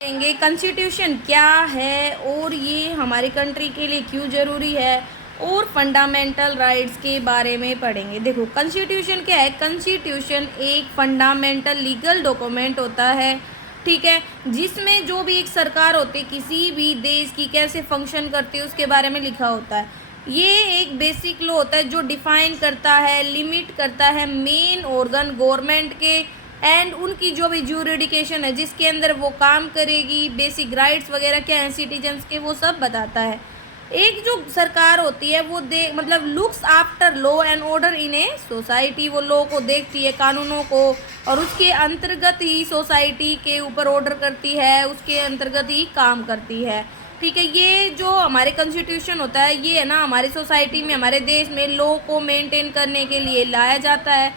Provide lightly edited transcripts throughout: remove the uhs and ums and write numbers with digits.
देखेंगे कॉन्स्टिट्यूशन क्या है और ये हमारी कंट्री के लिए क्यों ज़रूरी है और फंडामेंटल राइट्स के बारे में पढ़ेंगे। देखो कॉन्स्टिट्यूशन क्या है। कॉन्स्टिट्यूशन एक फंडामेंटल लीगल डॉक्यूमेंट होता है, ठीक है, जिसमें जो भी एक सरकार होती है किसी भी देश की कैसे फंक्शन करती है उसके बारे में लिखा होता है। ये एक बेसिक लॉ होता है जो डिफाइन करता है, लिमिट करता है मेन ऑर्गन गवर्नमेंट के एंड उनकी जो भी ज्यूरिडिकेशन है जिसके अंदर वो काम करेगी, बेसिक राइट्स वगैरह क्या हैं सिटीजन्स के, वो सब बताता है। एक जो सरकार होती है वो looks after law and order in a society, वो लॉ को देखती है, कानूनों को, और उसके अंतर्गत ही सोसाइटी के ऊपर ऑर्डर करती है, उसके अंतर्गत ही काम करती है, ठीक है। ये जो हमारे कॉन्स्टिट्यूशन होता है ये है ना हमारी सोसाइटी में, हमारे देश में लॉ को मेंटेन करने के लिए लाया जाता है।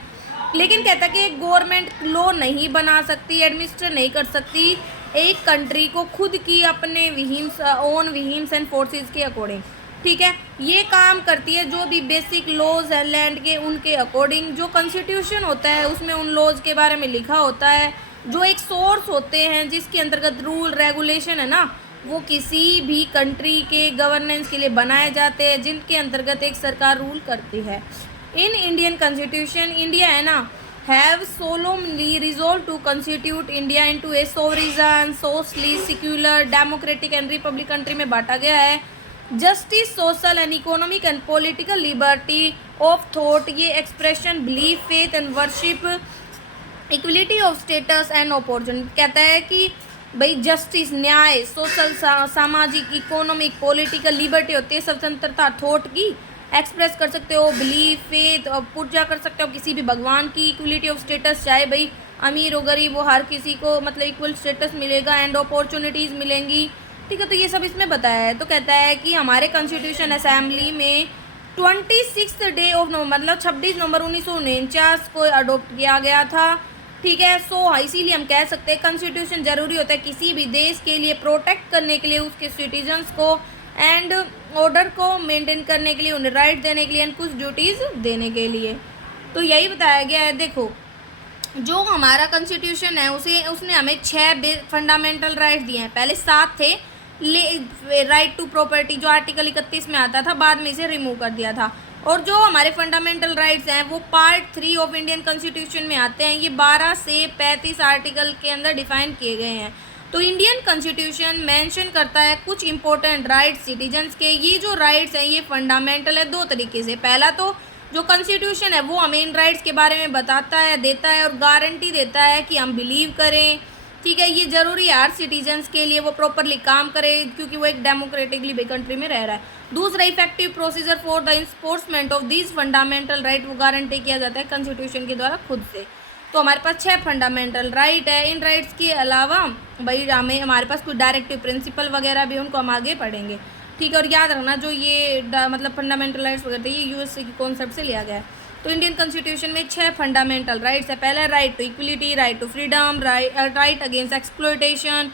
लेकिन कहता है कि गवर्नमेंट लॉ नहीं बना सकती, एडमिनिस्ट्रेट नहीं कर सकती एक कंट्री को खुद की अपने विहिम्स ओन विहिम्स एंड फोर्सेस के अकॉर्डिंग, ठीक है। ये काम करती है जो भी बेसिक लॉज है लैंड के उनके अकॉर्डिंग। जो कॉन्स्टिट्यूशन होता है उसमें उन लॉज के बारे में लिखा होता है, जो एक सोर्स होते हैं जिसके अंतर्गत रूल रेगुलेशन है ना, वो किसी भी कंट्री के गवर्नेंस के लिए बनाए जाते हैं, जिनके अंतर्गत एक सरकार रूल करती है। इन इंडियन कॉन्स्टिट्यूशन इंडिया है ना have solemnly resolved to constitute India into a sovereign, socialist, secular, democratic and republic country में बांटा गया है। Justice, social and economic and political liberty of thought, ये expression, belief, faith and worship, equality of status and opportunity. कहता है कि भाई justice, न्याय, सोशल, सामाजिक, इकोनॉमिक, पॉलिटिकल लिबर्टी होती है स्वतंत्रता थॉट की, एक्सप्रेस कर सकते हो, बिलीफ, फेथ और पूजा कर सकते हो किसी भी भगवान की, इक्वलिटी ऑफ स्टेटस, चाहे भाई अमीर हो गरीब हो हर किसी को मतलब इक्वल स्टेटस मिलेगा एंड अपॉर्चुनिटीज़ मिलेंगी, ठीक है। तो ये सब इसमें बताया है। तो कहता है कि हमारे कॉन्स्टिट्यूशन असेंबली में 26 डे ऑफ नवंबर मतलब 26 नवंबर 1949 को अडोप्ट किया गया था, ठीक है। सो इसीलिए हम कह सकते हैं कॉन्स्टिट्यूशन ज़रूरी होता है किसी भी देश के लिए, प्रोटेक्ट करने के लिए उसके सिटीजन्स को एंड ऑर्डर को मेंटेन करने के लिए, उन्हें राइट देने के लिए एंड कुछ ड्यूटीज़ देने के लिए। तो यही बताया गया है। देखो जो हमारा कॉन्स्टिट्यूशन है उसने हमें 6 फंडामेंटल राइट्स दिए हैं। पहले 7 थे, राइट टू प्रॉपर्टी जो आर्टिकल 31 में आता था, बाद में इसे रिमूव कर दिया था। और जो हमारे फंडामेंटल राइट्स हैं वो पार्ट 3 ऑफ इंडियन कॉन्स्टिट्यूशन में आते हैं। ये 12 से 35 आर्टिकल के अंदर डिफाइन किए गए हैं। तो इंडियन कॉन्स्टिट्यूशन मेंशन करता है कुछ इंपॉर्टेंट राइट्स सिटीजन्स के। ये जो राइट्स हैं ये फंडामेंटल है 2 तरीके से। पहला तो जो कॉन्स्टिट्यूशन है वो हमें इन राइट्स के बारे में बताता है, देता है और गारंटी देता है कि हम बिलीव करें, ठीक है। ये ज़रूरी है हर सिटीजन्स के लिए वो प्रॉपरली काम करे क्योंकि वो एक डेमोक्रेटिकली कंट्री में रह रहा है। दूसरा, effective procedure for the enforcement of these fundamental right, वो गारंटी किया जाता है कॉन्स्टिट्यूशन के द्वारा खुद से। तो हमारे पास 6 फंडामेंटल राइट है। इन राइट्स के अलावा भाई हमारे पास कुछ डायरेक्टिव प्रिंसिपल वगैरह भी, उनको हम आगे पढ़ेंगे, ठीक है। और याद रखना जो ये मतलब फंडामेंटल राइट्स वगैरह ये यूएसए की कॉन्सेप्ट से लिया गया है। तो इंडियन कॉन्स्टिट्यूशन में 6 फंडामेंटल राइट्स है। पहला right to equality, right to freedom, right against exploitation,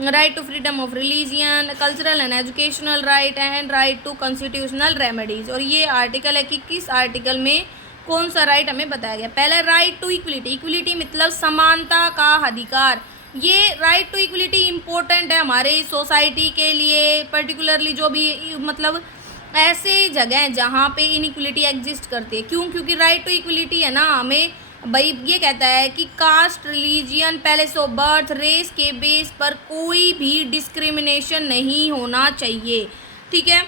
right to freedom of religion, cultural and educational right and right to constitutional remedies. और ये आर्टिकल है कि किस आर्टिकल में कौन सा राइट हमें बताया गया। पहला राइट टू इक्वलिटी, इक्वलिटी मतलब समानता का अधिकार। ये राइट टू इक्वलिटी इम्पोर्टेंट है हमारे सोसाइटी के लिए, पर्टिकुलरली जो भी मतलब ऐसे जगह हैं जहाँ पे इनइक्वलिटी एग्जिस्ट करती है। क्यों? क्योंकि राइट टू इक्वलिटी है ना हमें भाई ये कहता है कि caste, religion, place of birth, race के बेस पर कोई भी डिस्क्रिमिनेशन नहीं होना चाहिए, ठीक है।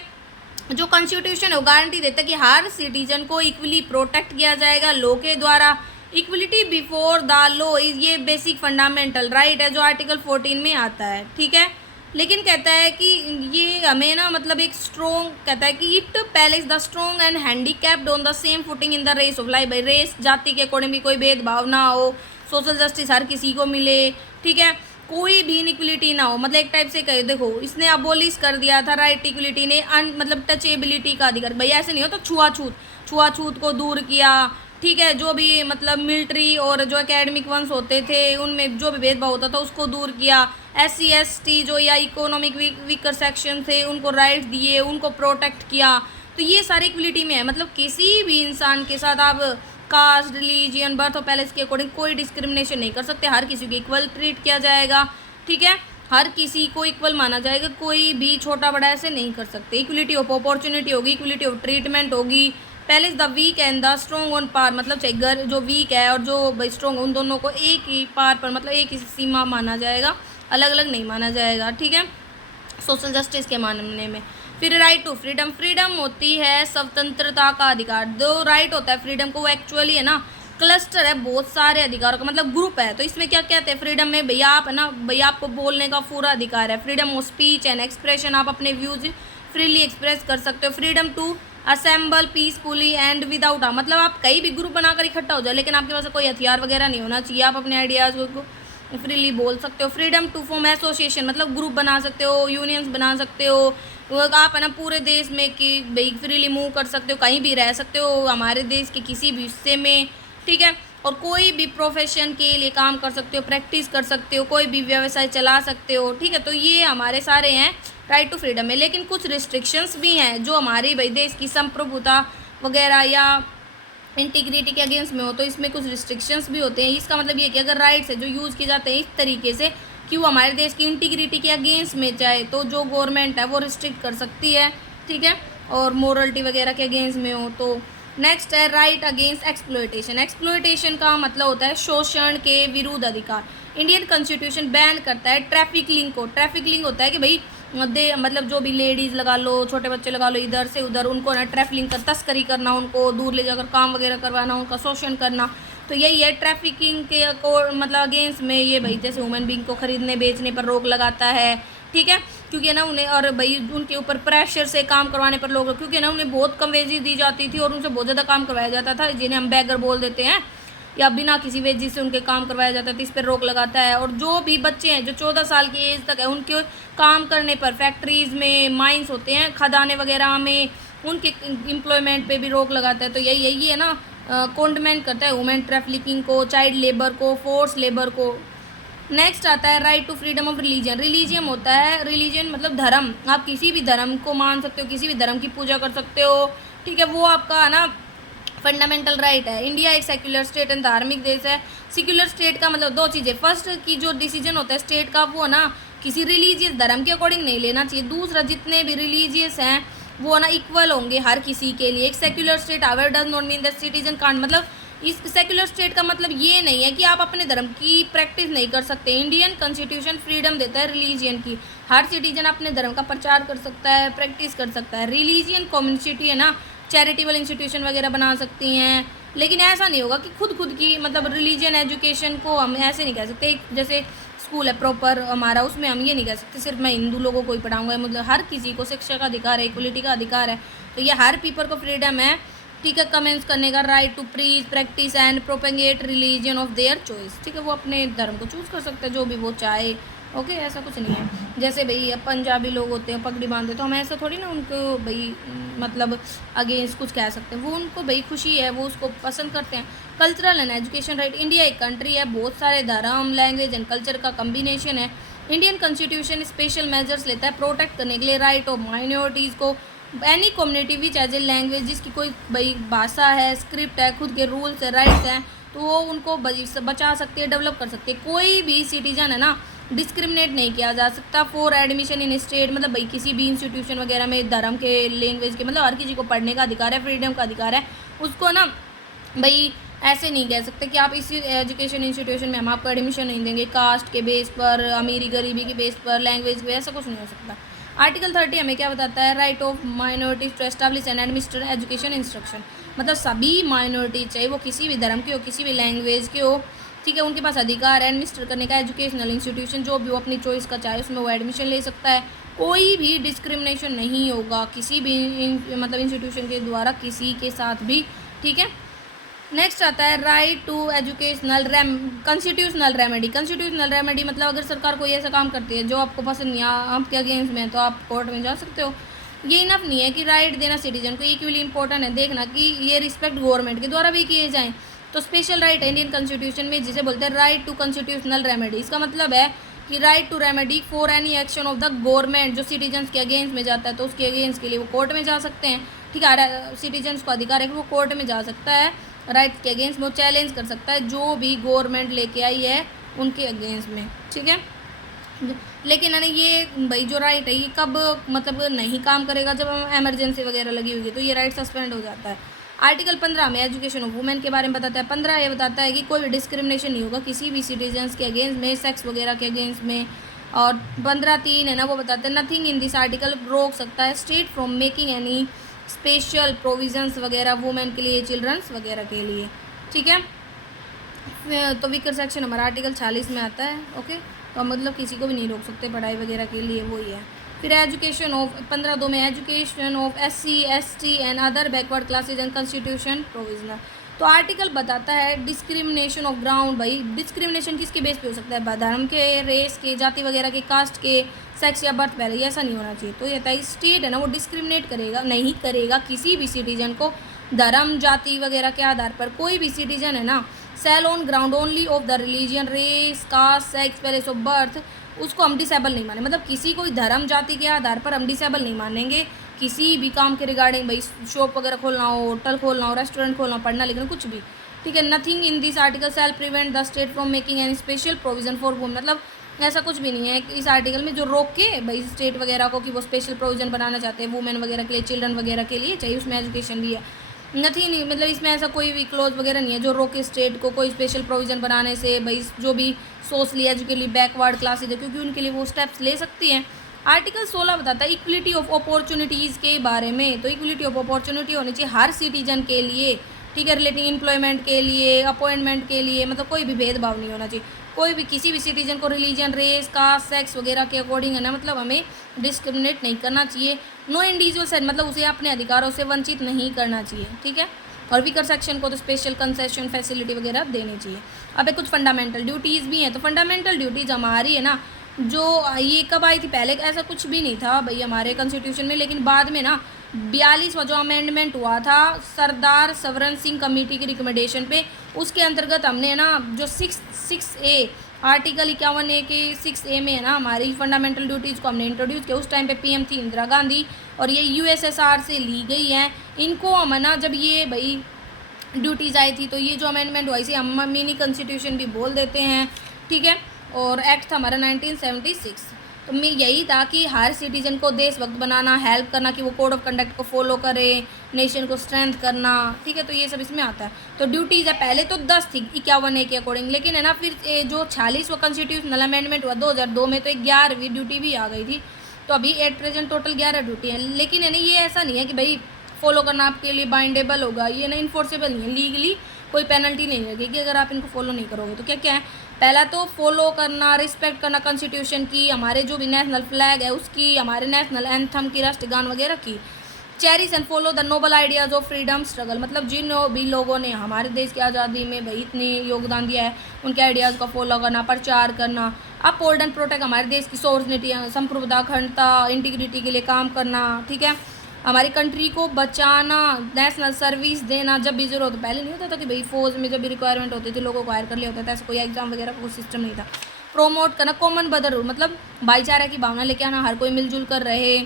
जो कॉन्स्टिट्यूशन है वो गारंटी देता है कि हर सिटीजन को इक्वली प्रोटेक्ट किया जाएगा लॉ के द्वारा। Equality before the law is ये बेसिक फंडामेंटल राइट है जो आर्टिकल 14 में आता है, ठीक है। लेकिन कहता है कि ये हमें ना मतलब एक स्ट्रॉन्ग कहता है कि it places the strong and handicapped on the same footing in the race of life, भाई रेस जाति के अकॉर्डिंग भी कोई भेदभाव ना हो, सोशल जस्टिस हर किसी को मिले, ठीक है, कोई भी इनइक्वलिटी ना हो। मतलब एक टाइप से कहे देखो इसने अबोलिश कर दिया था राइट इक्वलिटी ने मतलब टचेबिलिटी का अधिकार, भाई ऐसे नहीं हो तो छुआछूत को दूर किया, ठीक है। जो भी मतलब मिलिट्री और जो एकेडमिक वंस होते थे उनमें जो भी भेदभाव होता था उसको दूर किया। SC ST जो या इकोनॉमिक वीकर सेक्शन थे उनको राइट दिए, उनको प्रोटेक्ट किया। तो ये सारी इक्वलिटी में है। मतलब किसी भी इंसान के साथ आप कास्ट, रिलीजियन, बर्थ और पैलेस के अकॉर्डिंग कोई डिस्क्रिमिनेशन नहीं कर सकते, हर किसी को इक्वल ट्रीट किया जाएगा, ठीक है। हर किसी को इक्वल माना जाएगा, कोई भी छोटा बड़ा ऐसे नहीं कर सकते। इक्वलिटी ऑफ अपॉर्चुनिटी होगी, इक्वलिटी ऑफ ट्रीटमेंट होगी। पहले the weak and the strong on par, मतलब चाहे जो वीक है और जो भाई स्ट्रॉन्ग, उन दोनों को एक ही पार पर, मतलब एक ही सीमा माना जाएगा, अलग अलग नहीं माना जाएगा, ठीक है, सोशल जस्टिस के मानने में। फिर राइट टू फ्रीडम, फ्रीडम होती है स्वतंत्रता का अधिकार। जो राइट होता है फ्रीडम को, वो एक्चुअली है ना क्लस्टर है बहुत सारे अधिकारों का, मतलब ग्रुप है। तो इसमें क्या कहते हैं फ्रीडम में, भैया आप है ना, भैया आपको बोलने का पूरा अधिकार है। Freedom of speech and expression, आप अपने व्यूज फ्रीली एक्सप्रेस कर सकते हो। Freedom to assemble peacefully and without harm, मतलब आप कहीं भी ग्रुप बनाकर इकट्ठा हो जाए, लेकिन आपके पास कोई हथियार वगैरह नहीं होना चाहिए, आप अपने आइडियाज़ को फ्रीली बोल सकते हो। फ्रीडम टू फॉर्म एसोसिएशन, मतलब ग्रुप बना सकते हो, यूनियंस बना सकते हो, आप है ना पूरे देश में कि भाई फ्रीली मूव कर सकते हो, कहीं भी रह सकते हो हमारे देश के किसी भी हिस्से में, ठीक है। और कोई भी प्रोफेशन के लिए काम कर सकते हो, प्रैक्टिस कर सकते हो, कोई भी व्यवसाय चला सकते हो, ठीक है। तो ये हमारे सारे हैं राइट टू फ्रीडम में। लेकिन कुछ रिस्ट्रिक्शंस भी हैं जो हमारी भाई देश की संप्रभुता वगैरह या इंटीग्रिटी के अगेंस्ट में हो, तो इसमें कुछ रिस्ट्रिक्शंस भी होते हैं। इसका मतलब ये कि अगर राइट्स है जो यूज़ किए जाते हैं इस तरीके से कि वो हमारे देश की इंटीग्रिटी के अगेंस्ट में जाए, तो जो गवर्नमेंट है वो रिस्ट्रिक्ट कर सकती है, ठीक है, और मोरलिटी वगैरह के अगेंस्ट में हो। तो नेक्स्ट है राइट अगेंस्ट एक्सप्लॉयटेशन। एक्सप्लॉयटेशन का मतलब होता है शोषण के विरुद्ध अधिकार। इंडियन कॉन्स्टिट्यूशन बैन करता है ट्रैफिकिंग को। ट्रैफिकिंग होता है कि भाई मतलब जो भी लेडीज़ लगा लो, छोटे बच्चे लगा लो, इधर से उधर उनको ना ट्रैफिकिंग कर, तस्करी करना, उनको दूर ले जाकर काम वगैरह करवाना, उनका शोषण करना। तो यही है ट्रैफिकिंग के को मतलब अगेंस्ट में ये भाई जैसे ह्यूमन बींग को खरीदने बेचने पर रोक लगाता है, ठीक है, क्योंकि ना उन्हें और भाई उनके ऊपर प्रेशर से काम करवाने पर लोग, क्योंकि ना उन्हें बहुत कम वेजेस दी जाती थी और उनसे बहुत ज़्यादा काम करवाया जाता था, जिन्हें हम बैगर बोल देते हैं, या बिना किसी वेजेस से उनके काम करवाया जाता था। इस पर रोक लगाता है। और जो भी बच्चे हैं जो 14 साल की एज तक है, उनके काम करने पर फैक्ट्रीज़ में, माइंस होते हैं, खदाने वगैरह में, उनके एम्प्लॉयमेंट पे भी रोक लगाता है। तो यही है ना कॉन्डमेंट करता है वुमेन ट्रैफिकिंग को, चाइल्ड लेबर को, फोर्स लेबर को। नेक्स्ट आता है right to freedom of religion. Religion होता है, रिलीजन मतलब धर्म, आप किसी भी धर्म को मान सकते हो, किसी भी धर्म की पूजा कर सकते हो, ठीक है, वो आपका है ना फंडामेंटल राइट है। इंडिया एक सेक्युलर स्टेट एंड धार्मिक देश है। सेक्युलर स्टेट का मतलब दो चीज़ें, फर्स्ट की जो डिसीजन होता है स्टेट का वो ना किसी रिलीजियस धर्म के अकॉर्डिंग नहीं लेना चाहिए। दूसरा, जितने भी रिलीजियस हैं वो ना इक्वल होंगे हर किसी के लिए। एक secular state however does not mean that citizen can't, मतलब इस सेक्युलर स्टेट का मतलब ये नहीं है कि आप अपने धर्म की प्रैक्टिस नहीं कर सकते। इंडियन कॉन्स्टिट्यूशन फ्रीडम देता है रिलीजियन की, हर सिटीजन अपने धर्म का प्रचार कर सकता है, प्रैक्टिस कर सकता है। रिलीजियन कम्युनिटी है ना चैरिटेबल इंस्टीट्यूशन वगैरह बना सकती हैं, लेकिन ऐसा नहीं होगा कि खुद की मतलब रिलीजियन एजुकेशन को हम ऐसे नहीं कह सकते। जैसे स्कूल है प्रॉपर हमारा, उसमें हम ये नहीं कह सकते सिर्फ मैं हिंदू लोगों को ही पढ़ाऊँगा, मतलब हर किसी को शिक्षा का अधिकार है, इक्वलिटी का अधिकार है। तो ये हर पीपल को फ्रीडम है, ठीक है, कमेंट्स करने का, right to preach practice and propagate religion of their choice, ठीक है, वो अपने धर्म को चूज़ कर सकते हैं जो भी वो चाहे। ओके, ऐसा कुछ नहीं है। जैसे भाई पंजाबी लोग होते हैं पगड़ी बांधते, तो हम ऐसा थोड़ी ना उनको भाई मतलब अगेंस्ट कुछ कह सकते हैं। वो उनको भाई खुशी है, वो उसको पसंद करते हैं। Cultural and education right. India एक कंट्री है, बहुत सारे धर्म, लैंग्वेज एंड कल्चर का कम्बिनेशन है। इंडियन कॉन्स्टिट्यूशन स्पेशल मेजर्स लेता है प्रोटेक्ट करने के लिए राइट ऑफ माइनॉरिटीज़ को। Any community which has a language, जिसकी कोई भाई भाषा है, स्क्रिप्ट है, खुद के रूल्स है, राइट्स हैं, तो वो उनको बचा सकती है, डेवलप कर सकती है। कोई भी सिटीजन है ना डिस्क्रिमिनेट नहीं किया जा सकता फॉर एडमिशन इन स्टेट, मतलब भाई किसी भी इंस्टीट्यूशन वगैरह में धर्म के, लैंग्वेज के, मतलब हर किसी को पढ़ने का अधिकार है, फ्रीडम का अधिकार है। उसको ना भाई ऐसे नहीं कह सकते कि आप इसी एजुकेशन इंस्टीट्यूशन में हम आपको एडमिशन नहीं देंगे कास्ट के बेस पर, अमीरी गरीबी के बेस पर, लैंग्वेज पे, ऐसा कुछ नहीं हो सकता। आर्टिकल 30 हमें क्या बताता है, right of minorities to establish and administer education instruction, मतलब सभी माइनॉरिटी चाहे वो किसी भी धर्म के हो, किसी भी लैंग्वेज के हो, ठीक है, उनके पास अधिकार है एडमिनिस्टर करने का एजुकेशनल इंस्टीट्यूशन, जो भी वो अपनी चॉइस का चाहे उसमें वो एडमिशन ले सकता है। कोई भी डिस्क्रिमिनेशन नहीं होगा किसी भी मतलब इंस्टीट्यूशन के द्वारा किसी के साथ भी, ठीक है। नेक्स्ट आता है right to educational constitutional remedy. Constitutional remedy मतलब अगर सरकार कोई ऐसा काम करती है जो आपको पसंद नहीं, आपके अगेंस्ट में, तो आप कोर्ट में जा सकते हो। ये इनफ नहीं है कि राइट देना सिटीजन को, इक्वली इंपॉर्टेंट है देखना कि ये रिस्पेक्ट गवर्नमेंट के द्वारा भी किए जाएँ। तो स्पेशल राइट है इंडियन कॉन्स्टिट्यूशन में जिसे बोलते हैं राइट टू कॉन्स्टिट्यूशनल रेमेडी। इसका मतलब है कि right to remedy for any action of the government, जो सिटीजन्स के अगेंस्ट में जाता है तो उसके अगेंस्ट के लिए वो कोर्ट में जा सकते हैं, ठीक है। सिटीजन्स को अधिकार है कि वो कोर्ट में जा सकता है, राइट्स के अगेंस्ट में वो चैलेंज कर सकता है जो भी गवर्नमेंट लेके आई है उनके अगेंस्ट में, ठीक है। लेकिन है ना ये भाई जो राइट है ये कब मतलब नहीं काम करेगा, जब एमरजेंसी वगैरह लगी हुई है तो ये राइट सस्पेंड हो जाता है। आर्टिकल 15 में एजुकेशन ऑफ वुमेन के बारे में बताता है। 15 ये बताता है कि कोई भी डिस्क्रिमिनेशन नहीं होगा किसी भी सिटीजन्स के अगेंस्ट में, सेक्स वगैरह के अगेंस्ट में। और 15(3) है ना वो बताते हैं नथिंग इन दिस आर्टिकल रोक सकता है state from making any special provisions वगैरह वुमेन के लिए, चिल्ड्रंस वगैरह के लिए। ठीक है, तो वीकर सेक्शन हमारा आर्टिकल 46 में आता है। ओके, तो मतलब किसी को भी नहीं रोक सकते पढ़ाई वगैरह के लिए, वही है। फिर एजुकेशन ऑफ 15(2) में education of SC ST and other backward classes and constitution provisional. तो आर्टिकल बताता है डिस्क्रिमिनेशन ऑफ ग्राउंड, भाई डिस्क्रिमिनेशन किसके बेस पे हो सकता है, धर्म के, रेस के, जाति वगैरह के, कास्ट के, सेक्स या बर्थ पहले, ऐसा नहीं होना चाहिए। तो ये था स्टेट है ना वो डिस्क्रिमिनेट करेगा नहीं करेगा किसी भी सिटीजन को धर्म जाति वगैरह के आधार पर। कोई भी सिटीजन है ना shall on ground only of the religion, race, caste, sex, place of birth, उसको हम डिसेबल नहीं माने। मतलब किसी कोई धर्म जाति के आधार पर हम डिसेबल नहीं मानेंगे किसी भी काम के रिगार्डिंग, भाई शॉप वगैरह खोलना हो, होटल खोलना हो, रेस्टोरेंट खोलना हो, पढ़ना लिखना कुछ भी। ठीक है, nothing in this article shall prevent the state from making any special provision for women. मतलब ऐसा कुछ भी नहीं है इस आर्टिकल में जो रोक के भाई स्टेट वगैरह को कि वो स्पेशल प्रोविजन बनाना चाहते हैं वुमेन वगैरह के लिए, चिल्ड्रन वगैरह के लिए, चाहिए उसमें एजुकेशन भी है। नथिंग नहीं, मतलब इसमें ऐसा कोई भी क्लोज वगैरह नहीं है जो रोके स्टेट को कोई स्पेशल प्रोविजन बनाने से, भाई जो भी सोशली एजुकेटली बैकवर्ड क्लासेज है क्योंकि उनके लिए वो स्टेप्स ले सकती हैं। आर्टिकल 16 बताता है इक्वलिटी ऑफ अपॉर्चुनिटीज़ के बारे में। तो इक्वलिटी ऑफ अपॉर्चुनिटी होनी चाहिए हर सिटीजन के लिए। ठीक है, रिलेटिंग एम्प्लॉयमेंट के लिए, अपॉइंटमेंट के लिए, मतलब कोई भी भेदभाव नहीं होना चाहिए। कोई भी किसी भी सिटीजन को रिलीजन, रेस, कास्ट, सेक्स वगैरह के अकॉर्डिंग है ना मतलब हमें डिस्क्रिमिनेट नहीं करना चाहिए। नो इंडिविजुअल सेट मतलब उसे अपने अधिकारों से वंचित नहीं करना चाहिए। ठीक है, और वीकर सेक्शन को तो स्पेशल कंसेशन फैसिलिटी वगैरह देनी चाहिए। अब कुछ फंडामेंटल ड्यूटीज़ भी हैं। तो फंडामेंटल ड्यूटीज़ हमारी है ना जो ये कब आई थी, पहले ऐसा कुछ भी नहीं था भाई हमारे कॉन्स्टिट्यूशन में, लेकिन बाद में ना 42वां जो अमेंडमेंट हुआ था सरदार सवरन सिंह कमेटी की रिकमेंडेशन पे, उसके अंतर्गत हमने ना जो 6A आर्टिकल 51A के 6A में है ना हमारी फंडामेंटल ड्यूटीज़ को हमने इंट्रोड्यूस किया। उस टाइम पे PM थी इंदिरा गांधी और ये USSR से ली गई हैं। इनको हम ना जब ये भाई ड्यूटीज़ आई थी तो ये जो अमेंडमेंट हुआ इसे हम मिनी कॉन्स्टिट्यूशन भी बोल देते हैं। ठीक है, और एक्ट था हमारा 1976। तो मैं यही था कि हर सिटीजन को देशभक्त बनाना, हेल्प करना कि वो कोड ऑफ कंडक्ट को फॉलो करे, नेशन को स्ट्रेंथ करना। ठीक है, तो ये सब इसमें आता है। तो ड्यूटीज़ है पहले तो 10 थी 51A के अकॉर्डिंग, लेकिन है ना फिर जो 46वां कॉन्स्टिट्यूशनल अमेंडमेंट हुआ 2002 में तो 11वीं ड्यूटी भी आ गई थी। तो अभी एट प्रेजेंट टोटल 11 ड्यूटी है। लेकिन है ना ये ऐसा नहीं है कि भाई फॉलो करना आपके लिए बाइंडेबल होगा, ये ना इन्फोर्सेबल नहीं है, लीगली कोई पेनल्टी नहीं लगेगी अगर आप इनको फॉलो नहीं करोगे। तो क्या क्या है, पहला तो फॉलो करना, रिस्पेक्ट करना कॉन्स्टिट्यूशन की, हमारे जो भी नेशनल फ्लैग है उसकी, हमारे नेशनल एंथम की, राष्ट्रगान वगैरह की। Cherish and follow the noble ideas of freedom struggle, मतलब जिन भी लोगों ने हमारे देश की आज़ादी में भाई इतनी योगदान दिया है उनके आइडियाज़ को फॉलो करना, प्रचार करना। अपहोल्ड एंड प्रोटेक्ट हमारे देश की सॉवरेनिटी, संप्रभुता, अखंडता, इंटीग्रिटी के लिए काम करना। ठीक है, हमारी कंट्री को बचाना, नेशनल सर्विस देना जब भी जरूरत हो। पहले नहीं होता था कि भाई फौज में जब भी रिक्वायरमेंट होती थी लोगों को हायर कर लिया होता था, ऐसा कोई एग्जाम वगैरह का कोई सिस्टम नहीं था। प्रोमोट करना कॉमन ब्रदरहुड, मतलब भाईचारा की भावना लेके आना, हर कोई मिलजुल कर रहे।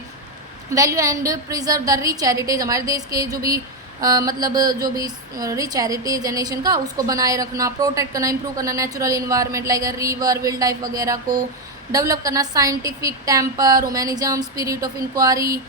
Value and preserve the rich heritage, हमारे देश के जो भी मतलब जो भी रिच हेरिटेज है नेशन का उसको बनाए रखना। प्रोटेक्ट करना, इंप्रूव करना natural environment like river, wildlife वगैरह को डेवलप करना। Scientific temper, humanism, spirit of inquiry.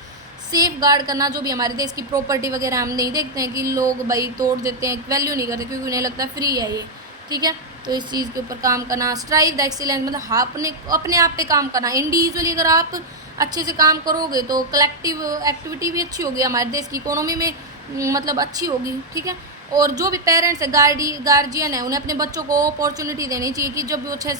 Safeguard करना, जो भी हमारे देश की प्रॉपर्टी वगैरह हम नहीं देखते हैं कि लोग भाई तोड़ देते हैं, वैल्यू नहीं करते क्योंकि उन्हें लगता है फ्री है ये। ठीक है, तो इस चीज़ के ऊपर काम करना। स्ट्राइव द एक्सीलेंस, मतलब अपने आप पे काम करना। इंडिविजुअली अगर आप अच्छे से काम करोगे तो कलेक्टिव एक्टिविटी भी अच्छी होगी, हमारे देश की इकोनॉमी में मतलब अच्छी होगी। ठीक है, और जो भी पेरेंट्स है, गार्जियन है, उन्हें अपने बच्चों को अपॉर्चुनिटी देनी चाहिए कि जब वो 6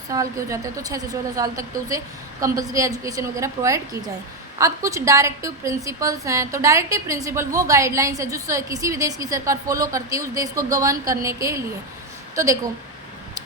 साल के हो जाते हैं तो 6 से 14 साल तक तो उसे कंपल्सरी एजुकेशन वगैरह प्रोवाइड की जाए। अब कुछ डायरेक्टिव प्रिंसिपल्स हैं। तो डायरेक्टिव प्रिंसिपल वो गाइडलाइंस है जो किसी भी देश की सरकार फॉलो करती है उस देश को गवर्न करने के लिए। तो देखो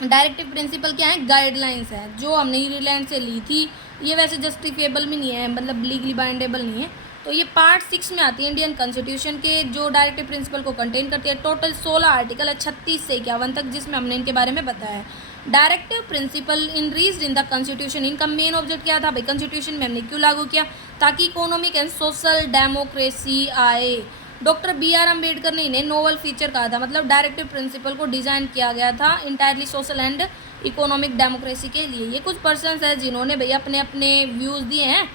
डायरेक्टिव प्रिंसिपल क्या है, गाइडलाइंस है जो हमने नीदरलैंड से ली थी। ये वैसे जस्टिफिएबल भी नहीं है, मतलब लीगली बाइंडेबल नहीं है। तो ये पार्ट 6 में आती है इंडियन कॉन्स्टिट्यूशन के, जो डायरेक्टिव प्रिंसिपल को कंटेन करती है। टोटल 16 आर्टिकल है 36 से 51 तक, जिसमें हमने इनके बारे में बताया है। Directive principle enshrined in the constitution, इनका मेन ऑब्जेक्ट क्या था भाई, कॉन्स्टिट्यूशन में हमने क्यों लागू किया, ताकि इकोनॉमिक एंड सोशल डेमोक्रेसी आए। डॉक्टर BR अम्बेडकर ने इन्हें नोवल फीचर कहा था, मतलब डायरेक्टिव प्रिंसिपल को डिज़ाइन किया गया था entirely social and economic democracy के लिए। ये कुछ पर्सन्स हैं जिन्होंने भैया अपने अपने व्यूज़ दिए हैं।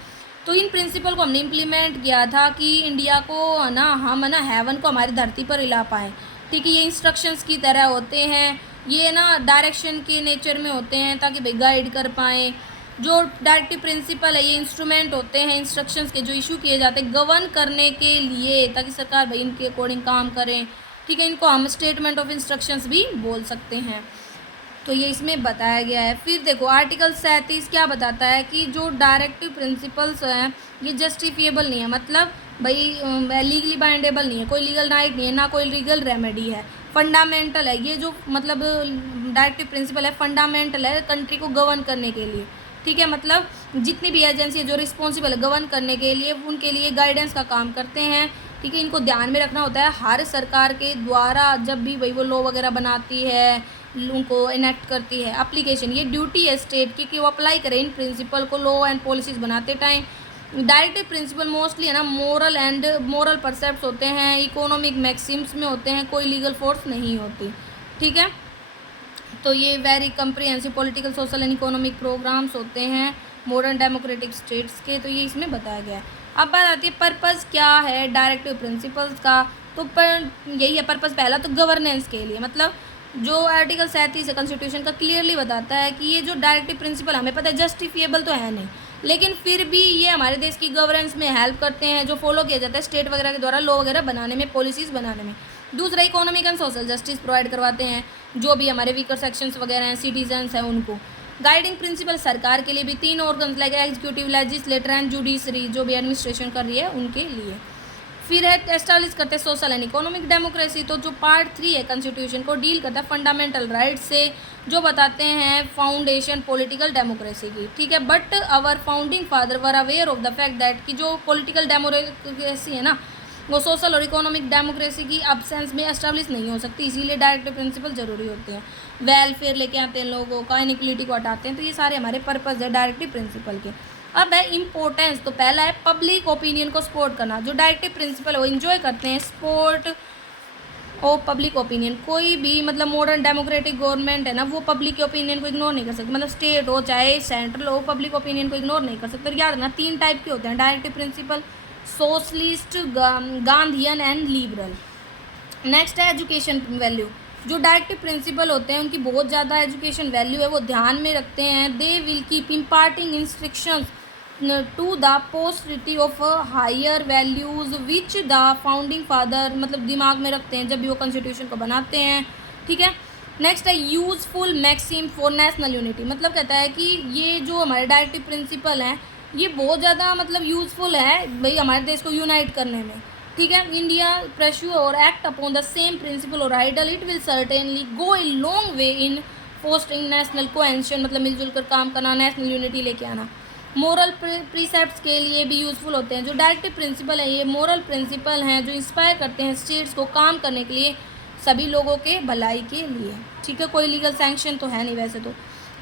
तो इन प्रिंसिपल को हमने इम्प्लीमेंट किया था कि इंडिया को है ना, हम है ना हेवन को हमारी धरती पर हिला पाएँ। ठीक है, ये इंस्ट्रक्शंस की तरह होते हैं, ये ना डायरेक्शन के नेचर में होते हैं ताकि भाई गाइड कर पाएँ। जो डायरेक्टिव प्रिंसिपल है ये इंस्ट्रूमेंट होते हैं इंस्ट्रक्शंस के जो इशू किए जाते हैं गवर्न करने के लिए, ताकि सरकार भाई इनके अकॉर्डिंग काम करें। ठीक है, इनको हम स्टेटमेंट ऑफ इंस्ट्रक्शंस भी बोल सकते हैं। तो ये इसमें बताया गया है। फिर देखो आर्टिकल 37 क्या बताता है कि जो डायरेक्टिव प्रिंसिपल्स हैं ये जस्टिफिएबल नहीं है, मतलब भाई लीगली बाइंडेबल नहीं है, कोई लीगल राइट नहीं है, ना कोई लीगल रेमेडी है, फंडामेंटल है। ये जो मतलब डायरेक्टिव प्रिंसिपल है फंडामेंटल है कंट्री को गवर्न करने के लिए। ठीक है, मतलब जितनी भी एजेंसी है जो रिस्पॉन्सिबल है गवर्न करने के लिए उनके लिए गाइडेंस का काम करते हैं। ठीक है, इनको ध्यान में रखना होता है हर सरकार के द्वारा जब भी भाई वो लॉ वगैरह बनाती है, उनको इनेक्ट करती है एप्लीकेशन, ये ड्यूटी है स्टेट की कि वो अप्लाई करें इन प्रिंसिपल को लॉ एंड पॉलिसीज़ बनाते टाइम। डायरेक्टिव प्रिंसिपल मोस्टली है ना मोरल परसेप्ट होते हैं, इकोनॉमिक मैक्सिम्स में होते हैं, कोई लीगल फोर्स नहीं होती। ठीक है, तो ये very comprehensive political social and economic programmes होते हैं मॉडर्न डेमोक्रेटिक स्टेट्स के। तो ये इसमें बताया गया है। अब बात आती है पर्पज़ क्या है डायरेक्टिव प्रिंसिपल्स का। तो यही है पर्पज़, पहला तो गवर्नेंस के लिए, मतलब जो आर्टिकल 37 है कॉन्स्टिट्यूशन का क्लियरली बताता है कि ये जो डायरेक्टिव प्रिंसिपल हमें पता है जस्टिफिएबल तो है नहीं, लेकिन फिर भी ये हमारे देश की गवर्नेंस में हेल्प करते हैं, जो फॉलो किया जाता है स्टेट वगैरह के द्वारा लॉ वगैरह बनाने में, पॉलिसीज़ बनाने में। दूसरा economic and social justice provide करवाते हैं, जो भी हमारे वीकर सेक्शंस वगैरह हैं, सिटीजन्स हैं उनको। गाइडिंग प्रिंसिपल सरकार के लिए भी 3 organs like executive, legislator and judiciary, जो भी एडमिनिस्ट्रेशन कर रही है उनके लिए। फिर है एस्टैब्लिश करते हैं सोशल एंड इकोनॉमिक डेमोक्रेसी। तो जो पार्ट 3 है कॉन्स्टिट्यूशन को डील करता है फंडामेंटल राइट से, जो बताते हैं फाउंडेशन पॉलिटिकल डेमोक्रेसी की। ठीक है, but our founding father were aware of the fact that कि जो पॉलिटिकल डेमोक्रेसी है ना वो सोशल और इकोनॉमिक डेमोक्रेसी की अब्सेंस में एस्टैब्लिश नहीं हो सकती, इसीलिए डायरेक्टिव प्रिंसिपल जरूरी होते हैं। वेलफेयर लेके आते हैं लोगों का, इनइक्वलिटी को हटाते हैं। तो ये सारे हमारे पर्पज़ है डायरेक्टिव प्रिंसिपल के। अब है इम्पोर्टेंस। तो पहला है पब्लिक ओपिनियन को सपोर्ट करना। जो डायरेक्टिव प्रिंसिपल है वो इंजॉय करते हैं सपोर्ट ऑफ पब्लिक ओपिनियन। कोई भी मतलब मॉडर्न डेमोक्रेटिक गवर्नमेंट है ना वो पब्लिक के ओपिनियन को इग्नोर नहीं कर सकती, मतलब स्टेट हो चाहे सेंट्रल हो, पब्लिक ओपिनियन को इग्नोर नहीं कर सकते। और याद रखना 3 टाइप के होते हैं directive principle, socialist, Gandhian and liberal. Next है एजुकेशन वैल्यू। जो डायरेक्टिव प्रिंसिपल होते हैं उनकी बहुत ज़्यादा एजुकेशन वैल्यू है, वो ध्यान में रखते हैं। They will keep imparting instructions to the posterity of higher values which the founding father, मतलब दिमाग में रखते हैं जब भी वो कॉन्स्टिट्यूशन को बनाते हैं। ठीक है, नेक्स्ट है useful maxim for national unity. मतलब कहता है कि ये जो हमारे डायरेक्टिव प्रिंसिपल हैं ये बहुत ज़्यादा मतलब यूज़फुल है भाई हमारे देश को यूनाइट करने में। ठीक है, इंडिया प्रश्यू और act upon the same principle और ideal it will certainly go a long way in fostering national cohesion, मतलब मिलजुल कर काम करना, नेशनल यूनिटी लेके आना। मोरल प्रीसेप्ट्स के लिए भी यूज़फुल होते हैं। जो डायरेक्टिव प्रिंसिपल है ये मोरल प्रिंसिपल हैं जो इंस्पायर करते हैं स्टेट्स को काम करने के लिए, सभी लोगों के भलाई के लिए। ठीक है, कोई लीगल सैंक्शन तो है नहीं वैसे तो।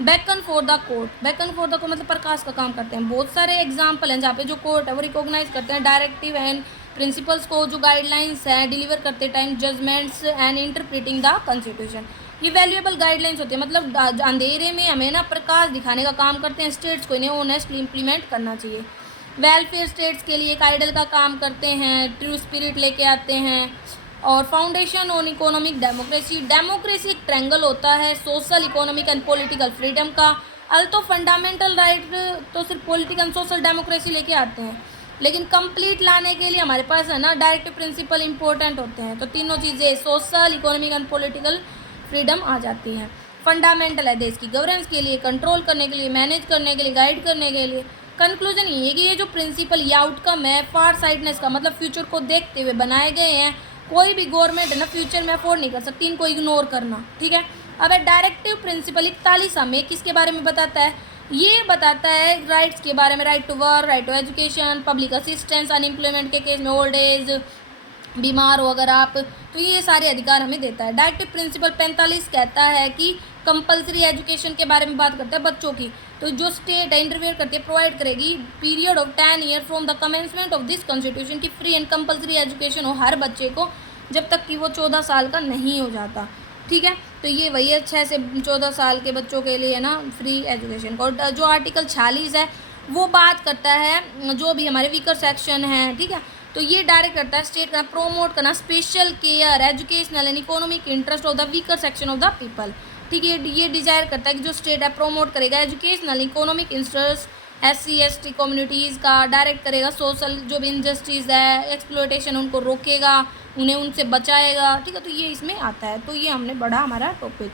Beacon for the court. Beacon for the court मतलब प्रकाश का काम करते हैं। बहुत सारे एग्जाम्पल हैं जहाँ पे जो कोर्ट है वो रिकॉग्नाइज करते हैं डायरेक्टिव एंड प्रिंसिपल्स को, जो गाइडलाइंस हैं डिलीवर करते time, judgements and interpreting the constitution. ये वैल्यूएबल गाइडलाइंस होती है, मतलब अंधेरे में हमें ना प्रकाश दिखाने का काम करते हैं स्टेट्स को, इन्हें ऑनेस्टली इम्प्लीमेंट करना चाहिए। वेलफेयर स्टेट्स के लिए एक आइडल का काम करते हैं, ट्रू स्पिरिट लेके आते हैं। और foundation on economic democracy. Democracy एक ट्रैंगल होता है social, economic and political freedom का। अल्तो फंडामेंटल राइट तो सिर्फ पॉलिटिकल एंड सोशल डेमोक्रेसी लेके आते हैं, लेकिन कंप्लीट लाने के लिए हमारे पास है ना डायरेक्टिव प्रिंसिपल इंपॉर्टेंट होते हैं। तो तीनों चीज़ें social, economic and political freedom आ जाती हैं। फंडामेंटल है देश की गवर्नेंस के लिए, कंट्रोल करने के लिए, मैनेज करने के लिए, गाइड करने के लिए। कंक्लूजन ये है कि ये जो प्रिंसिपल ये आउटकम है फार साइडनेस का, मतलब फ्यूचर को देखते हुए बनाए गए हैं। कोई भी गवर्नमेंट है ना फ्यूचर में अफोर्ड नहीं कर सकती इनको इग्नोर करना। ठीक है, अब डायरेक्टिव प्रिंसिपल 41 हमें किसके बारे में बताता है? ये बताता है राइट्स के बारे में, right to work, right to education, public assistance, unemployment के केस में, ओल्ड एज, बीमार हो अगर आप, तो ये सारे अधिकार हमें देता है। डायरेक्टिव प्रिंसिपल 45 कहता है कि कंपलसरी एजुकेशन के बारे में बात करता है बच्चों की। तो जो स्टेट है इंटरफेयर करती है प्रोवाइड करेगी period of 10 year from the commencement of this constitution की फ्री एंड कंपलसरी एजुकेशन हो हर बच्चे को जब तक कि वो 14 साल का नहीं हो जाता। ठीक है, तो ये वही है 6 से 14 साल के बच्चों के लिए ना फ्री एजुकेशन का। और जो आर्टिकल 46 है वो बात करता है जो भी हमारे वीकर सेक्शन है, ठीक है, तो ये डायरेक्ट करता है स्टेट करना, प्रोमोट करना special care educational and economic interest of the weaker section of the people, ठीक है। ये डिजायर करता है कि जो स्टेट है प्रोमोट करेगा educational economic interest SC ST communities का, डायरेक्ट करेगा सोशल जो भी इनजस्टिस है एक्सप्लोइटेशन उनको रोकेगा, उन्हें उनसे बचाएगा, ठीक है। तो ये इसमें आता है। तो ये हमने पढ़ा हमारा टॉपिक।